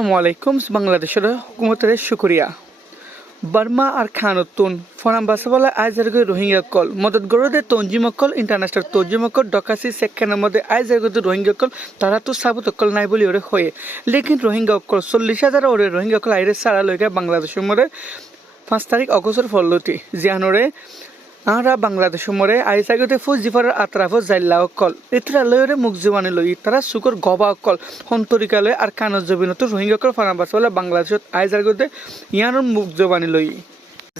আসসালামু আলাইকুম বাংলাদেশের হুকুমতের শুক্রিয়া Burma R খানতুন from বাসাবালা আইজারগৈ Rohingya call মদত গরদে তঞ্জিমকল ইন্টারন্যাশনাল তঞ্জিমকল ডকাসি সেকেন্ডের মধ্যে আইজারগৈ রোহিঙ্গা কল তারা তো সাবুত অকল নাই বলি ওরে হয়ে লেকিন রোহিঙ্গা অকল 40,000 ওরে রোহিঙ্গা কল আইরে সারা লইগা বাংলাদেশের মধ্যে 5 তারিখ অগস্টের ফলতি জিয়ানরে আরা বাংলাদেশের মরে আইসাগতে ফুজ জিফারের আতরাফ জাইল্লা অকল এতরা লয়রে মুখ জবানি লই তারা সুকর গবা অকল হন্তরিকালয় আর কানজ জবিনত রোহিঙ্গা কল ফানাবাসওয়ালা বাংলাদেশত আইসাগতে ইয়ানোর মুখ জবানি লই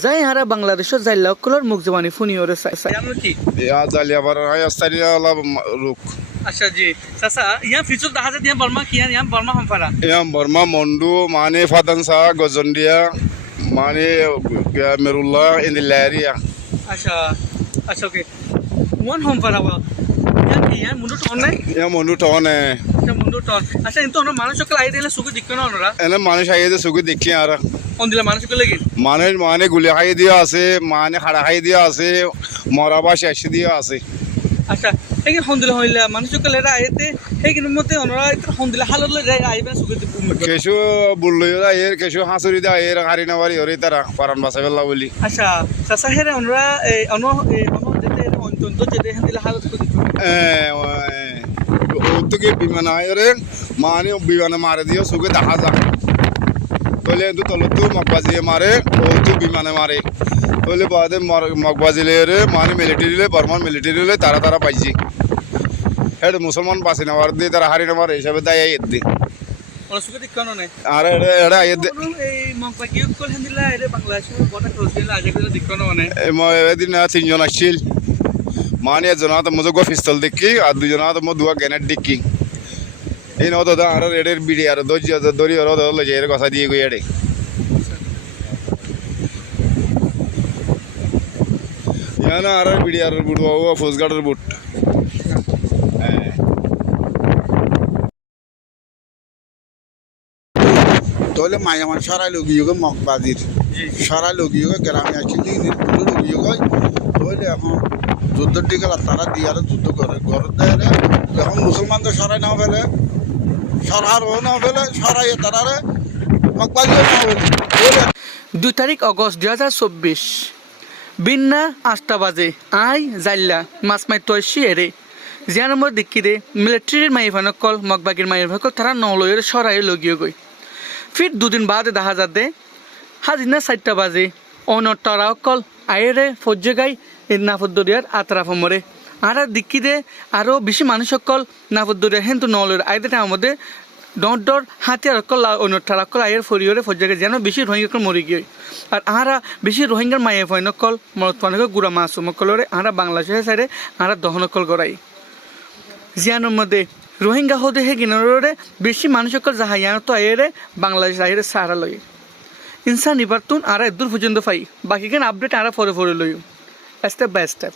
যাই হারা বাংলাদেশত জাইল্লা অকলর মুখ জবানি ফুনি ওরে চাই আমরা কি ইয়া জালিয়া বার আস্তারিয়া ওলা রুক আচ্ছা জি চাচা ইয়া ফিচুল দাহাজে দিয়া বর্মা কিয়ান ইয়া বর্মা হামফারা ইয়া বর্মা মন্ডু মানে ফাদানসা গজন্ডিয়া মানে মেরুল্লাহ ইন্দিলারিয়া আচ্ছা আচ্ছা ওকে ওয়ান হামফারা ইয়া মুন্ডু টনে ইয়া মন্ডু টনে আচ্ছা মুন্ডু টন আচ্ছা ইন্তু আমরা মানুষ সকল আই দিলে সুখ দিক্ক না ওরা এনে মানুষ আইয়ে সুগি দেখি আর কোন দিলে মানুষ সকল লাগি মানুষ মানে গুলি খাই দিয়া আছে মানে খাড়া খাই দিয়া আছে মরাবা শেষ দিয়া আছে আচ্ছা এই হন্দিলা হইলা মানুষ সকল এরা আইতে এই কিন্তু মতে ওরা হন্দিলা হালত লই যাই আইবেন সুখ দিক্ক কেশু বুল্লইরা এর কেশু হাসুরি দা এর হারি নাবারি ওরে তারা পারান বাসাবেলা বলি আচ্ছা চাচা হেরে ওরা এই অন যেতে অন্তন্ত যেতে হন্দিলা হালত সুখ দিক্ক ওতুকে বিমান আয়রে মানে বিমানে মারে দিও সুগে দেখা যা তলে কিন্তু তলতু মগবাজি মারে ওতু বিমানে মারে তলে বাদে মগবাজি লে মানে মিলিটারি লে বর্মান মিলিটারি লে তারা পাইছি হেড মুসলমান বাসি নামার দিয়ে তারা হারি নামার হিসাবে দায় এদ্দি ওরা সুখ দিক্ক না আর এরা এদ্দি এই মগবাজি কল হন্দিলা এরে বাংলাদেশের বড় ক্রসিলা আগে করে দিক্ক না এদিন তিনজন আসছিল মানে একজনাত মজো গো পিস্তল দেখি আর দুজনাত মো দুয়া গ্রেনেড দেখি এই নতো দাদা আর এডের বিড়ি আর দড়ি আর দলে যে এর কথা দিয়ে গই এডে ইয়ানা আর বিড়ি আর বুড়ো ও ফোসগাড়ের বুট তোলে মায়া মান সারা লগিও গো মকবাজির সারা লগিও গো গ্রামে আছে দিন লগিও গো তোলে এখন যুদ্ধের দিকে তারা দিয়ে যুদ্ধ করে ঘর দেয় যখন মুসলমানদের সরাই না ফেলে সরহারও না ফেলে সরাই তারা মকবাজিও না ফেলে 2 তারিখ অগস্ট 2024 বিন্না 8টা বাজে আই জাইল্লা মাছ মাই তৈশি এরে জিয়ার মধ্যে দেখি দে মিলিটারির মাইভানক কল মগবাগির মাইভানক তারা নলয়ের সরাই লগিয়ে গই ফির 2 দিন বাদে দেখা যাতে হাজিনা 4টা বাজে অনটারা কল আইরে ফজ্জে গাই নাফদ্দরিয়ার আতরাফ মরে আর দেখি দে আরও বেশি মানুষ সকল নাফদ্দরিয়া হেন্তু নলয়ের আইদের আমাদের ডর হাতিয়ার অকল অন্যটার অকল আয়ের ফরিয়রে ফজ্জাকে যেন বেশি রোহিঙ্গা মরি গিয়ে আর আরা বেশি রোহিঙ্গার মায়ে ফয়নকল মরতফানক গুড়া মাসুমকলরে আরা বাংলাদেশের সাইডে আরা দহনকল গড়াই জিয়ানোর মধ্যে রোহিঙ্গা হতে হে কিনারে বেশি মানুষ সকল যাহাইয়ান তো আয়েরে বাংলাদেশ আয়ের সাহারা লই ইনসান ইবারতুন আরা দূর পর্যন্ত পাই বাকি কেন আপডেট আরা ফরে লই স্টেপ বাই স্টেপ